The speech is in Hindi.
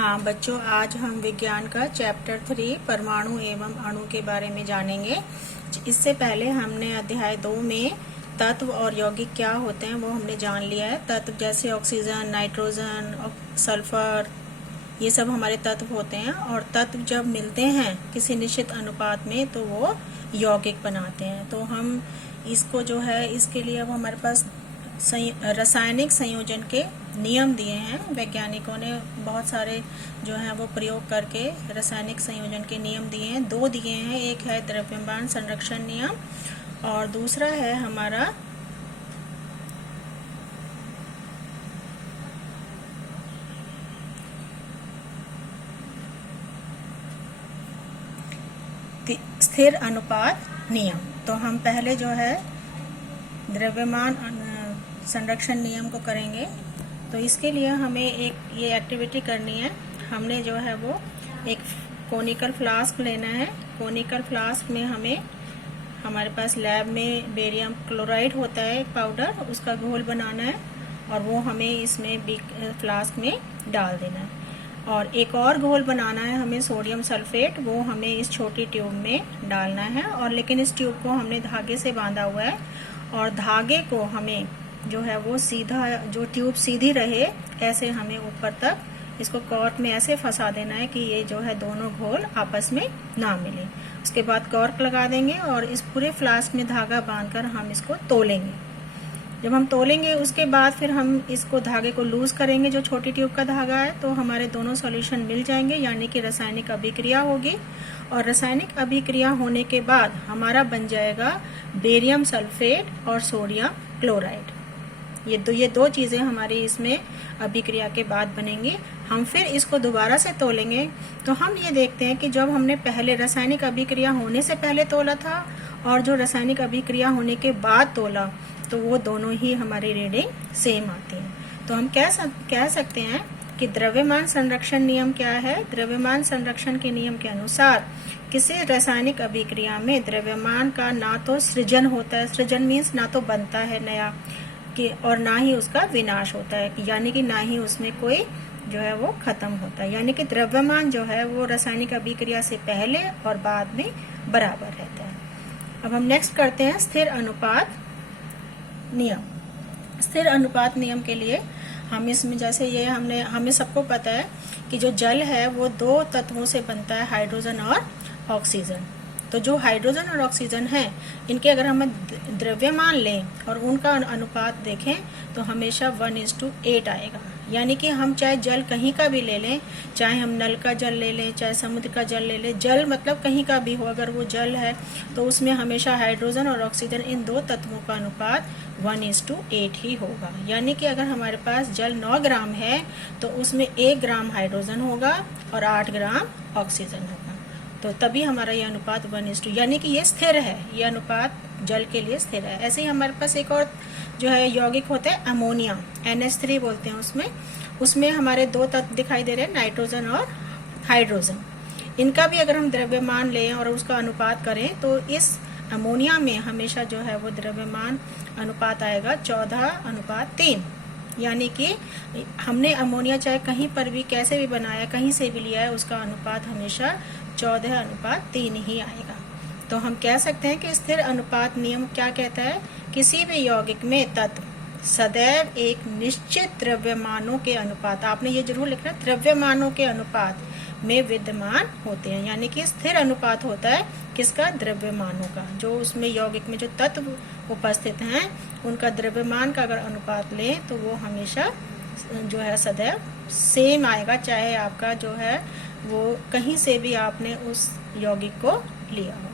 हाँ बच्चों, आज हम विज्ञान का चैप्टर 3 परमाणु एवं अणु के बारे में जानेंगे। इससे पहले हमने अध्याय 2 में तत्व और यौगिक क्या होते हैं वो हमने जान लिया है। तत्व जैसे ऑक्सीजन, नाइट्रोजन, सल्फर, ये सब हमारे तत्व होते हैं। और तत्व जब मिलते हैं किसी निश्चित अनुपात में तो वो यौगिक बनाते हैं। तो हम इसको जो है, इसके लिए अब हमारे पास रासायनिक संयोजन के नियम दिए हैं। वैज्ञानिकों ने बहुत सारे जो हैं वो प्रयोग करके रासायनिक संयोजन के नियम दिए हैं। 2 दिए हैं, एक है द्रव्यमान संरक्षण नियम और दूसरा है हमारा स्थिर अनुपात नियम। तो हम पहले जो है द्रव्यमान संरक्षण नियम को करेंगे। तो इसके लिए हमें एक ये एक्टिविटी करनी है। हमने जो है वो एक कोनिकल फ्लास्क लेना है। कोनिकल फ्लास्क में हमारे पास लैब में बेरियम क्लोराइड होता है पाउडर, उसका घोल बनाना है और वो हमें इसमें फ्लास्क में डाल देना है। और एक और घोल बनाना है हमें सोडियम सल्फेट, वो हमें इस छोटी ट्यूब में डालना है। और लेकिन इस ट्यूब को हमने धागे से बांधा हुआ है और धागे को हमें जो है वो सीधा, जो ट्यूब सीधी रहे ऐसे हमें ऊपर तक इसको कॉर्क में ऐसे फंसा देना है कि ये जो है दोनों घोल आपस में ना मिले। उसके बाद कॉर्क लगा देंगे और इस पूरे फ्लास्क में धागा बांधकर हम इसको तोलेंगे। जब हम तोलेंगे उसके बाद फिर हम इसको धागे को लूज करेंगे, जो छोटी ट्यूब का धागा है, तो हमारे दोनों सॉल्यूशन मिल जाएंगे, यानी कि रासायनिक अभिक्रिया होगी। और रासायनिक अभिक्रिया होने के बाद हमारा बन जाएगा बेरियम सल्फेट और सोडियम क्लोराइड। ये दो चीज़ें हमारी इसमें अभिक्रिया के बाद बनेंगी। हम फिर इसको दोबारा से तोलेंगे तो हम ये देखते हैं कि जब हमने पहले रासायनिक अभिक्रिया होने से पहले तोला था और जो रासायनिक अभिक्रिया होने के बाद तोला, तो वो दोनों ही हमारी रीडिंग सेम आती है। तो हम कह सकते हैं कि द्रव्यमान संरक्षण नियम क्या है। द्रव्यमान संरक्षण के नियम के अनुसार किसी रासायनिक अभिक्रिया में द्रव्यमान का ना तो सृजन होता है, सृजन मीन्स ना तो बनता है नया, और ना ही उसका विनाश होता है, यानी कि ना ही उसमें कोई जो है वो खत्म होता है। यानी कि द्रव्यमान जो है वो रासायनिक अभिक्रिया से पहले और बाद में बराबर रहता है। अब हम नेक्स्ट करते हैं स्थिर अनुपात नियम। स्थिर अनुपात नियम के लिए हम इसमें, जैसे ये हमें सबको पता है कि जो जल है वो 2 तत्वों से बनता है, हाइड्रोजन और ऑक्सीजन। तो जो हाइड्रोजन और ऑक्सीजन है, इनके अगर हम द्रव्यमान लें और उनका अनुपात देखें तो हमेशा 1:8 आएगा। यानी कि हम चाहे जल कहीं का भी ले लें, चाहे हम नल का जल ले लें, चाहे समुद्र का जल ले लें, जल मतलब कहीं का भी हो, अगर वो जल है तो उसमें हमेशा हाइड्रोजन और ऑक्सीजन, इन 2 तत्वों का अनुपात 1:8 ही होगा। यानी कि अगर हमारे पास जल 9 ग्राम है तो उसमें 1 ग्राम हाइड्रोजन होगा और 8 ग्राम ऑक्सीजन होगा। तो तभी हमारा ये अनुपात 1:2, यानी कि ये स्थिर है, ये अनुपात जल के लिए स्थिर है। ऐसे ही हमारे पास एक और जो है यौगिक होता है अमोनिया, NH3 बोलते हैं। उसमें हमारे 2 तत्व दिखाई दे रहे हैं, नाइट्रोजन और हाइड्रोजन। इनका भी अगर हम द्रव्यमान लें और उसका अनुपात करें तो इस अमोनिया में हमेशा जो है वो द्रव्यमान अनुपात आएगा 14:3। यानी कि हमने अमोनिया चाहे कहीं पर भी कैसे भी बनाया, कहीं से भी लिया है, उसका अनुपात हमेशा 14:3 ही आएगा। तो हम कह सकते हैं कि स्थिर अनुपात नियम क्या कहता है, किसी भी यौगिक में तत्व सदैव एक निश्चित द्रव्यमानों के अनुपात, आपने ये जरूर लिखना, द्रव्यमानों के अनुपात में विद्यमान होते हैं। यानी कि स्थिर अनुपात होता है किसका, द्रव्यमानों का। जो उसमें यौगिक में जो तत्व उपस्थित हैं उनका द्रव्यमान का अगर अनुपात लें तो वो हमेशा जो है सदैव सेम आएगा, चाहे आपका जो है वो कहीं से भी आपने उस यौगिक को लिया हो।